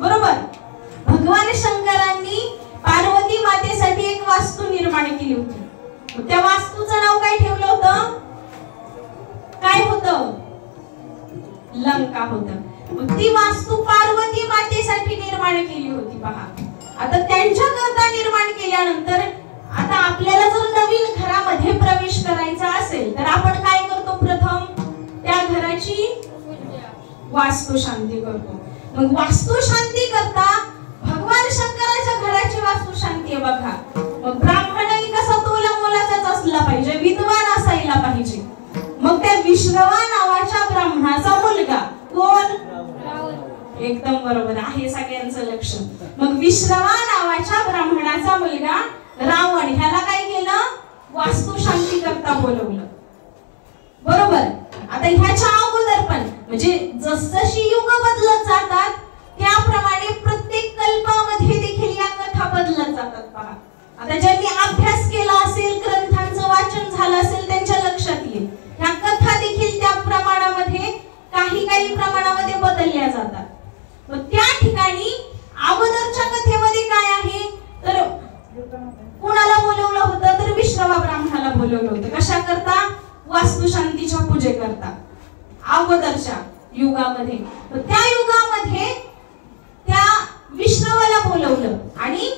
बरोबर. भगवान शंकरांनी पार्वती मातेसाठी एक वास्तू निर्माण केली होती. त्या वास्तूचं नाव काय ठेवलं होतं? काय होतं? लंका होतं. ती वास्तू पार्वती मातेसाठी निर्माण केली होती. पहा, आता त्यांच्याकरता निर्माण केल्यानंतर आता आपल्याला जर नवीन घरामध्ये प्रवेश करायचा असेल तर आपण काय करतो? प्रथम त्या घराची वास्तू शांती करतो. मग वास्तू शांती करता भगवान शंकराच्या घराची वास्तू शांती आहे बघा. मग ब्राह्मणही कसा तोला मोलाचाच असला पाहिजे, विद्वान असायला पाहिजे. मग त्या विश्रवा नावाच्या ब्राह्मणाचा मुलगा कोण? एकदम बरोबर आहे सगळ्यांचं लक्ष. मग विश्रवा नावाच्या ब्राह्मणाचा मुलगा रावण ह्याला काय केलं? वास्तू शांती करता बोलवलं. बरोबर. आता ह्याच्या अगोदर पण म्हणजे जसजशी युग बदलत जातात त्याप्रमाणे प्रत्येक कल्पामध्ये देखील या कथा बदलत जातात. पहा, आता ज्यांनी अभ्यास केला असेल, ग्रंथांचं वाचन झालं असेल, त्यांच्या लक्षात येईल ह्या कथा देखील त्या प्रमाणामध्ये काही प्रमाणामध्ये बदलल्या जातात. मग त्या ठिकाणी अगोदरच्या कथेमध्ये काय आहे तर कोणाला बोलवलं होतं? तर विश्रवा ब्राह्मणाला बोलवलं होतं. कशा करता? वास्तू शांतीच्या पूजे करता अगोदरच्या युगामध्ये. त्या युगामध्ये त्या विश्रवाला बोलवलं आणि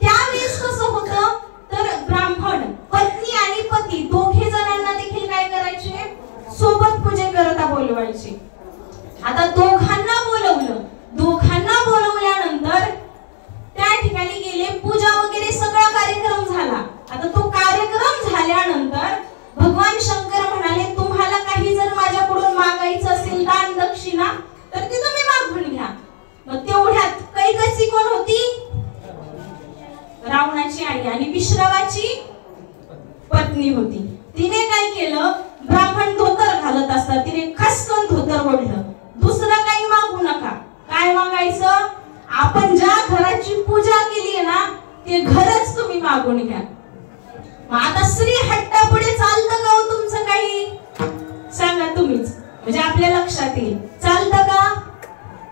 त्यावेळेस कसं होतं तर ब्राह्मण पत्नी आणि पती दोघे जणांना देखील काय करायचे? सोबत पूजे करता बोलवायचे. आता दोघांना बोलवलं. दोघांना बोलवल्यानंतर त्या ठिकाणी गेले, पूजा वगैरे सगळा कार्यक्रम झाला. आता तो कार्यक्रम झाल्यानंतर भगवान शंकर म्हणाले, तुम्हाला काही जर माझ्याकडून मागायचं असेल दान दक्षिणा तर ती तुम्ही मागून घ्या. मग तेवढ्यात कैकसी कोण होती? रावणाची आई आणि विश्रवाची पत्नी होती. तिने काय केलं? ब्राह्मण धोतर घालत असतात, तिने खसकन धोतर ओढलं. दुसरं काही मागू नका. काय मागायचं? आपण ज्या घराची पूजा केली आहे ना ते घरच तुम्ही मागून घ्या. मग आता स्त्री हट्टापुढे चालतं का हो तुमचं काही? सांगा तुम्हीच, म्हणजे आपल्या लक्षात येईल. चालतं का?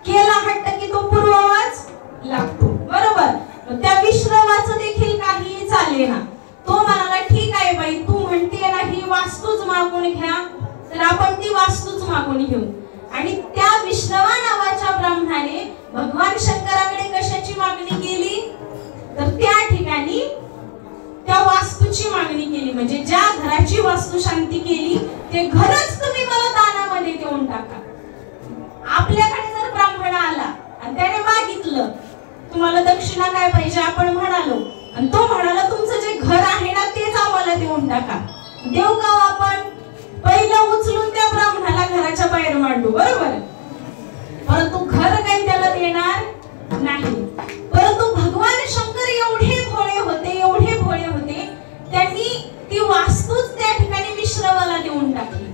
केला हट्ट की तो पूर्ववत लागतो. बरोबर. त्या विश्रवाचं देखील काही चालेना. तो म्हणाला, ठीक आहे बाई, तू म्हणते ना ही वास्तूच मागून घ्या तर आपण ती वास्तूच मागून घेऊ. आणि त्या विश्रवा नावाच्या ब्राह्मणाने भगवान शंकराकडे कशाची मागणी केली तर त्या ठिकाणी त्या वास्तूची मागणी केली. म्हणजे ज्या घराची वास्तू शांती केली ते घरच तुम्ही मला दानामध्ये देऊन टाका. आपल्याकडे जर ब्राह्मण आला आणि त्याने मागितलं तुम्हाला दक्षिणा काय पाहिजे आपण म्हणालो आणि तो म्हणाला तुमचं जे घर आहे ना तेच आम्हाला देऊन टाका, देऊ का आपण? पहिलं उचलून त्या ब्राह्मणाला घराच्या बाहेर मांडू. बरोबर. परंतु घर काही त्याला देणार नाही. परंतु भगवान शंकर एवढे भोळे होते, एवढे भोळे होते, त्यांनी ती वास्तूच त्या ठिकाणी विश्रवाला देऊन टाकली.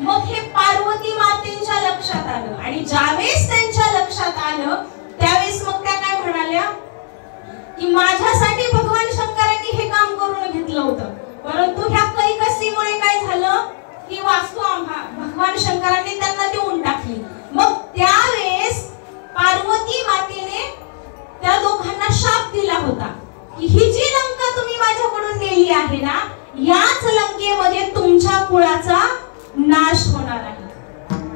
मग हे पार्वती मातेच्या लक्षात आलं आणि ज्यावेळेस त्यांच्या लक्षात आलं त्यावेळेस मग त्या काय म्हणाल्या की माझ्यासाठी भगवान शंकरांनी हे काम करून घेतलं होतं, परंतु ह्या कैकसीमुळे काय झालं की वास्तू भगवान शंकरांनी त्यांना देऊन टाकली. मग त्यावेळेस पार्वती मातेने त्या दोघांना शाप दिला होता की ही जी लंका तुम्ही माझ्याकडून नेली आहे ना याच लंकेमध्ये तुमच्या कुळाचा नाश होणार आहे.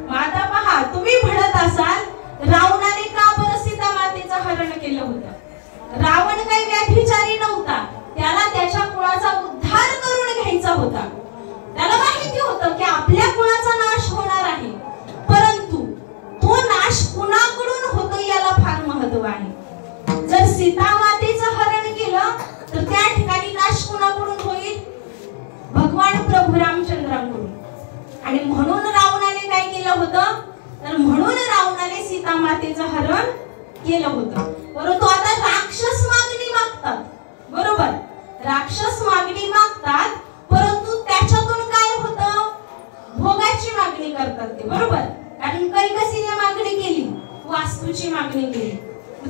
मग आता पहा, तुम्ही म्हणत असाल रावणाने का बरं सीता मातेचं हरण केलं होतं? रावण काही व्याभिचारी नव्हता, त्याला त्याच्या कुळाचा उद्धार करून घ्यायचा होता. त्याला माहिती होतं की आपल्या कुळाचा नाश होणार आहे, परंतु तो नाश कुणाकडून होतो याला फार महत्त्व आहे. जर सीता मातेचं हरण केलं तर त्या ठिकाणी नाश कुणाकडून होईल? भगवान प्रभू रामचंद्रांकडून. आणि म्हणून रावणाने काय केलं होतं तर म्हणून रावणाने सीता मातेचं हरण केलं होतं. परंतु आता राक्षस मागणी मागतात. बरोबर. राक्षस मागणी मागतात, परंतु त्याच्यातून काय होतं? भोगाची मागणी करतात ते. बरोबर. कारण कैकसीने मागणी केली, वास्तूची मागणी केली,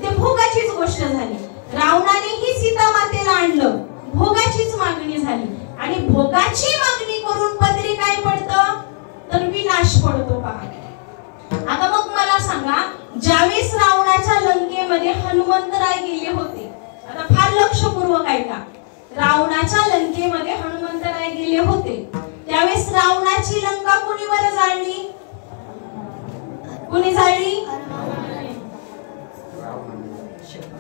ते भोगाचीच गोष्ट झाली. रावणानेही सीता मातेला आणलं, भोगाचीच मागणी झाली. आणि भोगाची मागणी करून पदरी काय पडतं तर विनाश पडतो. पहा आता मग मला सांग सांगा, ज्यावेळेस रावणाच्या लंकेमध्ये हनुमंतराय गेले होते, आता फार लक्षपूर्वक ऐका, रावणाच्या लंकेमध्ये हनुमंतराय गेले होते, त्यावेळेस रावणाची लंका कुणीवर जाळली? कुणी जाळली?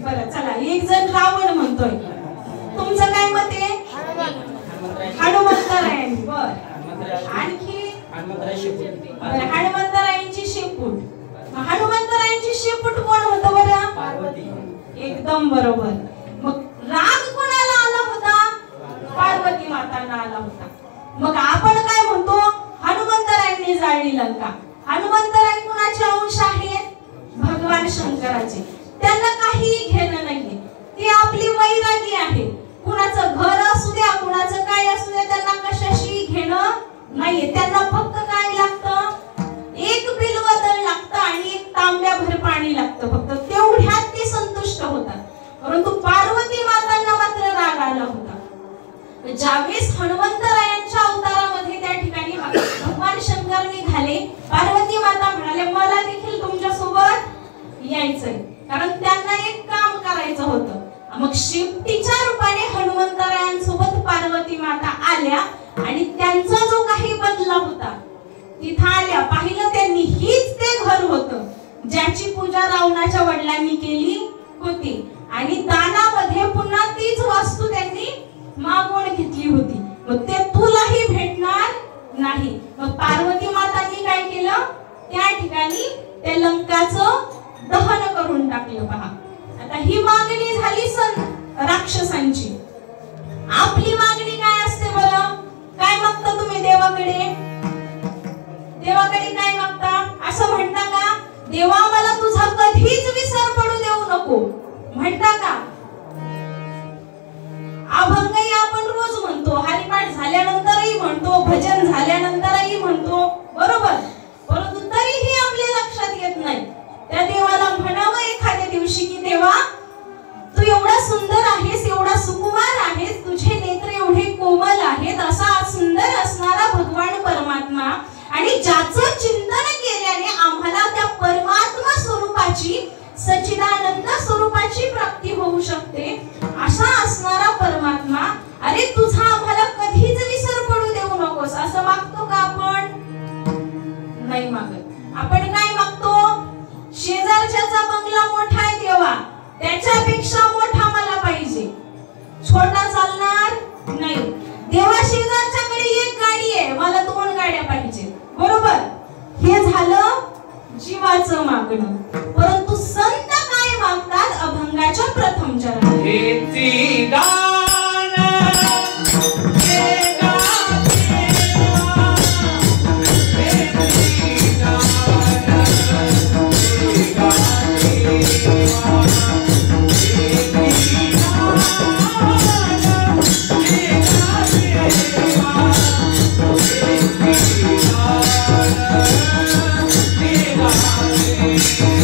बरं चला, एक जण रावण म्हणतोय, तुमचं काय मत आहे? हनुमंतरायांनी. बर, आणखी? हनुमंतरायांची शेपूट. हनुमंतरायांची शेपूट कोण होतं बरं? पार्वती. एकदम बरोबर. मग राग कोणाला आला होता? पार्वती मातांना आला होता. मग आपण काय म्हणतो? हनुमंतरायांनी जाळली लंका. हनुमंतराय कुणाचे अंश आहेत? भगवान शंकराचे. त्यांना काहीही घेणं नाहीये, ते आपली वैरागी आहे. कुणाचं घर असू द्या, कुणाचं काय असू द्या, त्यांना कशाशी घेणं नाहीये. त्यांना फक्त काय लागतं? एक बिल्वदल लागतं आणि एक तांब्याभर पाणी लागतं, फक्त तेवढ्यात ते संतुष्ट होतात. परंतु पार्वती मातांना मात्र राग आला होता. ज्यावेळेस हनुमंतरायांच्या अवतारामध्ये त्या ठिकाणी भगवान शंकर निघाले, पार्वती माता म्हणाले मला देखील तुमच्या सोबत यायचंय, कारण त्यांना एक काम करायचं होतं. मग शेपटीच्या रूपाने हनुमंतरायांसोबत पार्वती माता आल्या आणि त्यांचा जो काही बदला होता तिथं आल्या, पाहिलं त्यांनी, हीच ते घर होतं ज्याची पूजा रावणाच्या वडिलांनी केली होती आणि दानामध्ये पुन्हा तीच वस्तू त्यांनी मागवून घेतली होती. मग ते तुलाही भेटणार नाही. मग पार्वती मातांनी काय केलं? त्या ठिकाणी त्या लंकाचं दहन करून टाकलं. पहा, आता ही मागणी झाली राक्षसांची. आपली मागणी काय असते बरं? काय मागता तुम्ही देवाकडे? देवाकडे काय मागता? असं म्हणता का, देवा मला तुझा कधीच विसर पडू देऊ नको, म्हणता का? अभंगही आपण रोज म्हणतो, हरिपाठ झाल्यानंतरही म्हणतो, भजन झाल्यानंतरही म्हणतो, बरोबर. परंतु तरीही आपल्या लक्षात येत नाही. त्या देवाला म्हणावं एखाद्या दिवशी की देवा तू एवढा सुंदर आहेस, एवढा सुकुमार आहेस, तुझे नेत्र एवढे कोमल आहेत, असा सुंदर असणारा भगवान परमात्मा, आणि ज्याचं चिंतन केल्याने आम्हाला त्या परमात्मा स्वरूपाची, सच्चिदानंद स्वरूपाची प्राप्ती होऊ शकते, असा असणारा परमात्मा, अरे तुझा आम्हाला कधीच विसर पडू देऊ नकोस, असं मागतो का आपण? नाही मागत. आपण काय मागतो? शेजारच्याचा बंगला मोठा आहे देवा, त्याच्यापेक्षा मोठा मला पाहिजे. छोटा चालणार नाही. देवा शेजारच्याकडे एक गाडी आहे, मला 2 गाड्या पाहिजे, बरोबर. हे झालं जीवाचं मागणं. परंतु संत काय मागतात? अभंगाच्या प्रथम चरणात Thank you.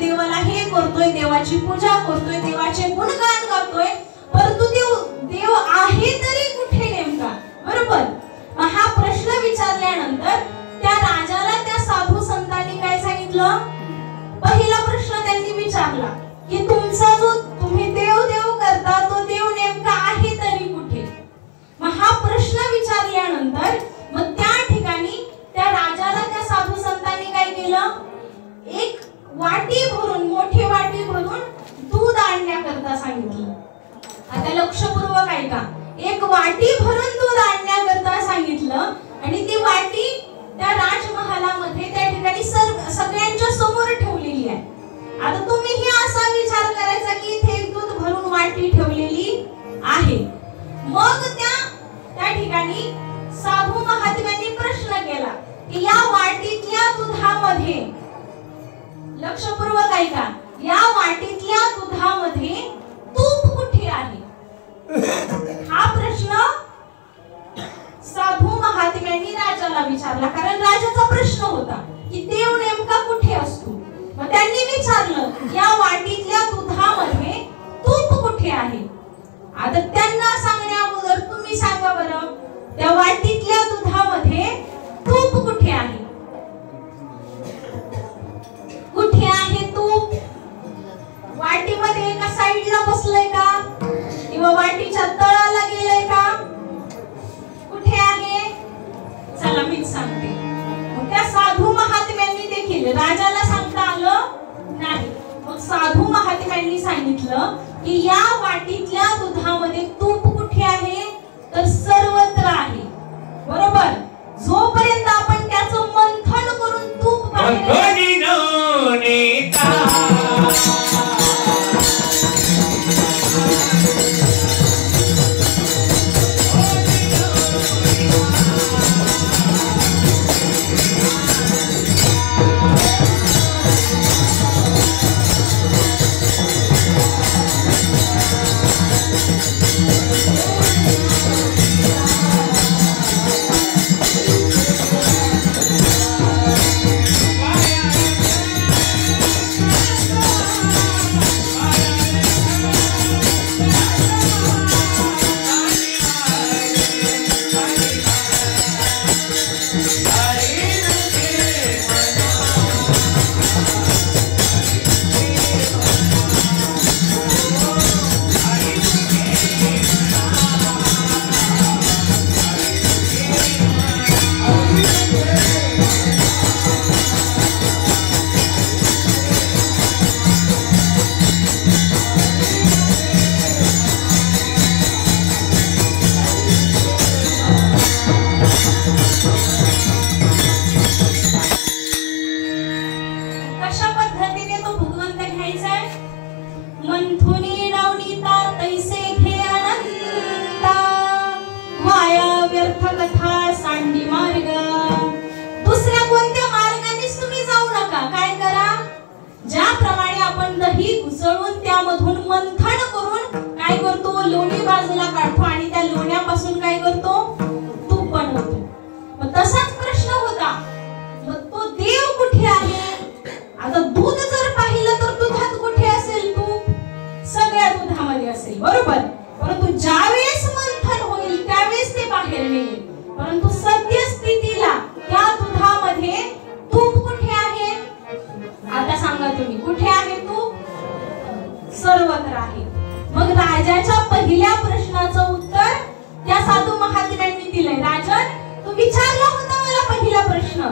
देवाला हे करतोय, देवाची पूजा करतोय, देवाचे गुणगान गातोय, परंतु देव आहे तरी कुठे नेमका? बरोबर. हा प्रश्न विचारल्यानंतर त्या राजाला त्या साधू संतांनी काय सांगितलं? पहिला प्रश्न त्यांनी विचारला की तुमचा जो तुम्ही देव देव करता तो देव नेमका आहे तरी कुठे? मग हा प्रश्न विचारल्यानंतर मग त्या ठिकाणी त्या राजाला त्या साधू संतांनी काय केलं? एक वाटी भरून, मोठी वाटी भरून दूध आणण्याकरता सांगितलं. आता लक्षपूर्वक ऐका. एक वाटी भरून दूध आणण्याकरता सांगितलं आणि ती वाटी त्या राजमहालामध्ये त्या ठिकाणी सगळ्यांच्या समोर ठेवलेली आहे. आता तुम्हीही असा विचार करायचा की इथे दूध भरून वाटी ठेवलेली आहे. मग त्या ठिकाणी साधू महात्म्यांनी प्रश्न केला की या वाटीतल्या दुधामध्ये, लक्षपूर्वक ऐका, या वाटीतल्या दुधामध्ये तूप कुठे आहे? हा प्रश्न साधू महात्म्यांनी राजाला विचारला, कारण राजाचा प्रश्न होता की देव नेमका कुठे असतो. मग त्यांनी विचारलं या वाटीतल्या दुधामध्ये तूप कुठे आहे? आता त्यांना सांगण्या अगोदर तुम्ही सांगा बरं, त्या वाटीतल्या दुधामध्ये तूप कुठे आहे? कुठे आहे तूप? वाटीमध्ये एका साईडला बसलंय का किंवा वाटीच्या तळाला गेलंय का? कुठे आहे? चला मीच सांगते. मग त्या साधू महात्म्यांनी देखील राजाला सांगता आलं नाही. मग दही घुसळून त्यामधून मंथन करून काय करतो, लोणी बाजूला काढतो आणि त्या लोण्यापासून काय करतो, तूप बनवतो. मग तसाच प्रश्न होता, मग तो देव कुठे आहे? आता दूध जर पाहिलं तर दुधात कुठे असेल तूप? सगळ्या दुधामध्ये असेल, बरोबर. परंतु ज्यावेळेस मंथन होईल त्यावेळेस ते बाहेर निघेल. परंतु सद्य स्थितीला त्या दुधामध्ये तूप कुठे आहे? आता सांगा तुम्ही, कुठे आहे तूप? सर्वत्र आहे. मग राजाच्या पहिल्या प्रश्नाचं उत्तर त्या साधू महात्म्यांनी दिलंय. राजन, तू विचारला होता मला पहिला प्रश्न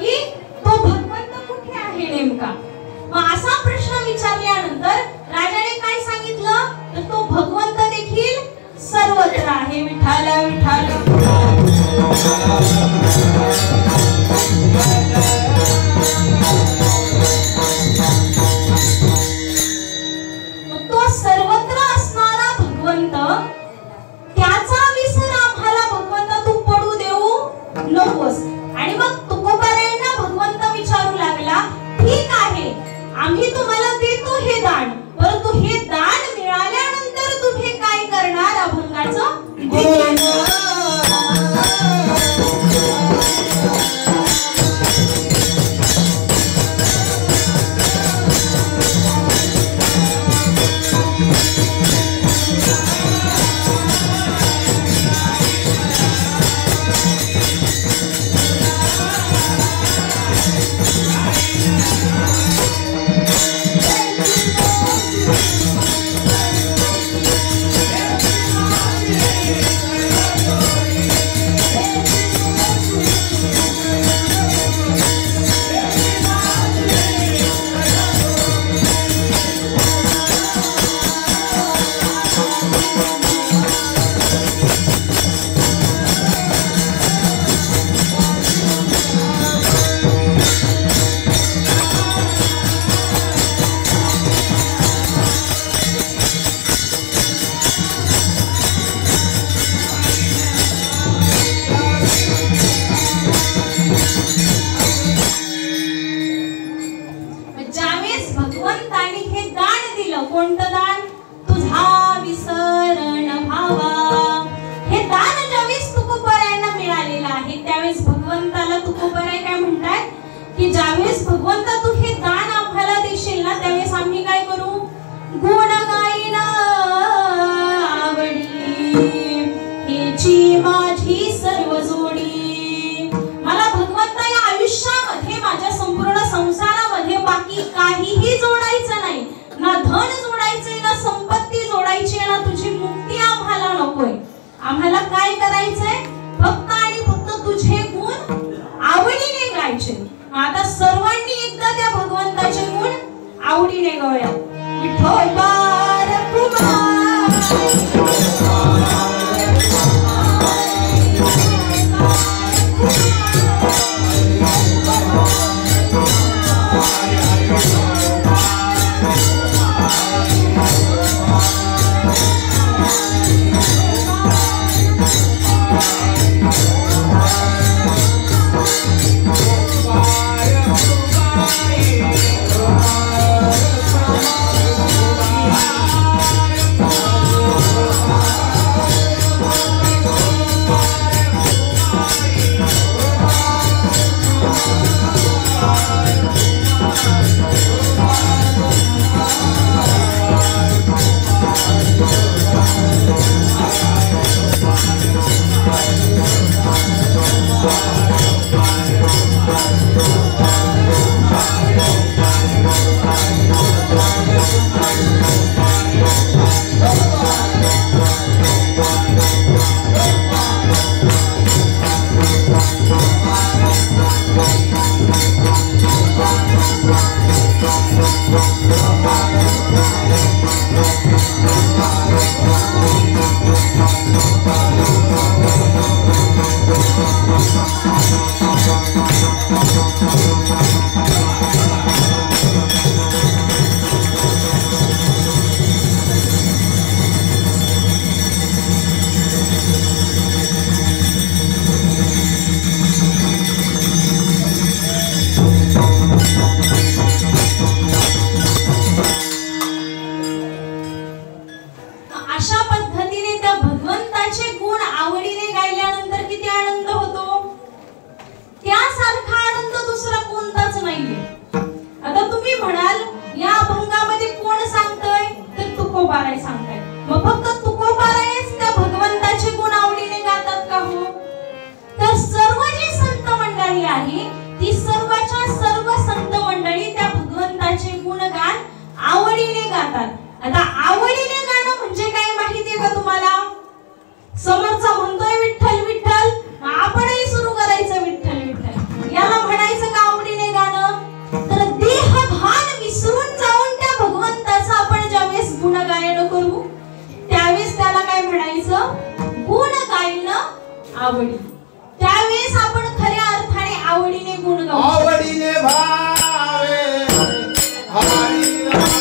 की तो भगवंत कुठे आहे नेमका. मग असा प्रश्न विचारल्यानंतर राजाने काय सांगितलं, तर तो भगवंत देखील सर्वत्र आहे. विठ्ठल विठ्ठल. तो सर्वत्र असणारा भगवंत, त्याचा विसर आम्हाला भगवंत तू पडू देऊ नकोस. आणि मग तुकोबारायांना भगवंत विचारू लागला, ठीक आहे, आम्ही तुम्हाला देतो हे दान, परंतु हे दान मिळाल्यानंतर तुम्ही काय करणार? अभंगाचं की ज्यावेळेस भगवंता तू हे दान आम्हाला देशील ना, त्यावेळेस आम्ही काय करू? गुण गाईना आवडी हेची माझी सर्व जोडी. मला भगवंता या आयुष्यामध्ये, माझ्या संपूर्ण संसारामध्ये बाकी काहीही जोडायचं नाही. ना धन जोडायचे, ना संपत्ती जोडायची, ना तुझी मुक्ती आम्हाला नकोय. आम्हाला काय करायचंय? फक्त आणि फक्त तुझे गुण आवडीने गायचे. आता सर्वांनी एकदा त्या भगवंताचे गुण आवडीने गाऊया. विठोबार कुमार आवडी. त्यावेळेस आपण खऱ्या अर्थाने आवडीने गुण गाऊ. आवडीने भावे हरी राम.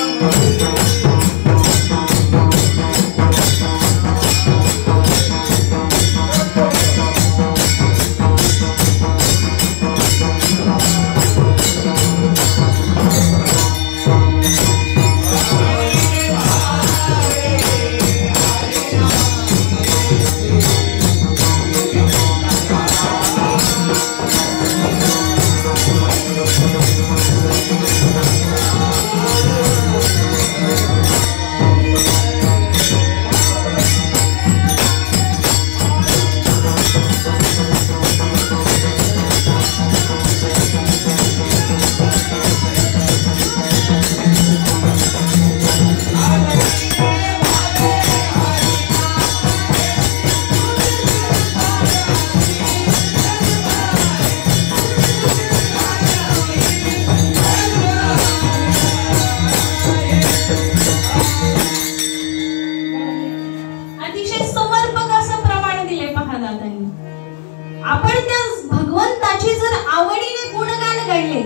आपण त्या भगवंताची जर आवडीने गुणगान गायले,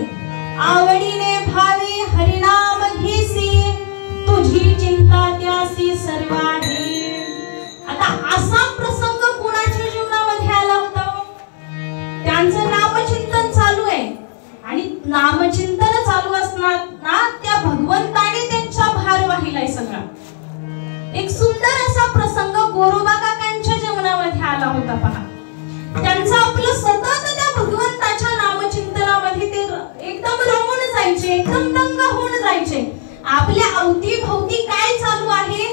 आवडीने भावे हरिनाम घेसी, तुझी चिंता त्यासी सर्व आहे. आता असा प्रसंग कुणाच्या जीवनामध्ये आला होता? त्यांचं नामचिंतन चालू आहे आणि नामचिंतन चालू असणार ना, त्या भगवंताने त्यांचा भार वाहिलाय सगळा. एक सुंदर असा प्रसंग गोरोबा काकांच्या जीवनामध्ये आला होता पहा. त्यांचं आपलं सतत त्या भगवंताच्या नामचिंतनामध्ये ते एकदम रमून जायचे, एकदम दंग होऊन जायचे. आपल्या अवतीभोवती काय चालू आहे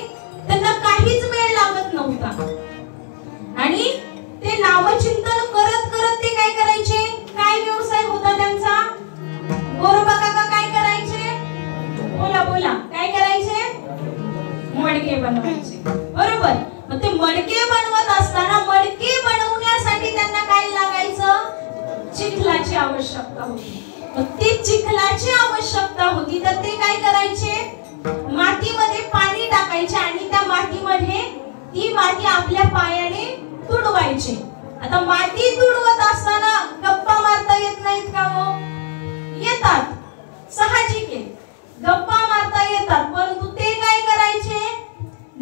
त्यांना काहीच वेळ लागत नव्हता आणि ते नामचिंतन करत करत ते काय करायचे? काय व्यवसाय होता त्यांचा? गोरोबा काका काय करायचे? बोला बोला, काय करायचे? मडके बनवायचे, बरोबर. मग ते मडके बनवत असताना मडके बनवण्यासाठी त्यांना काय लागायचं? चिखलाची आवश्यकता होती. मग ती चिखलाची आवश्यकता होती तर ते काय करायचे? मातीमध्ये पाणी टाकायचे आणि त्या मातीमध्ये ती माती आपल्या पायाने तुडवायचे. आता माती तुडवत असताना गप्पा मारता येत नाहीत का हो? येतात, साहजिक आहे, गप्पा मारता येतात. परंतु ते काय करायचे?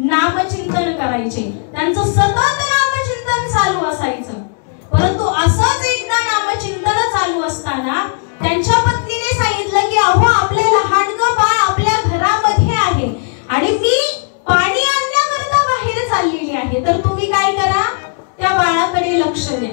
नामचिंतन करायचे. त्यांचं सतत नामचिंतन चालू असायचं. परंतु असंच एकदा नामचिंतन चालू असताना त्यांच्या पत्नीने सांगितलं की अहो, आपले लहानगं बाळ आपल्या घरामध्ये आहे आणि मी पाणी आणण्याकरता बाहेर चाललेली आहे, तर तुम्ही काय करा? त्या बाळाकडे लक्ष द्या.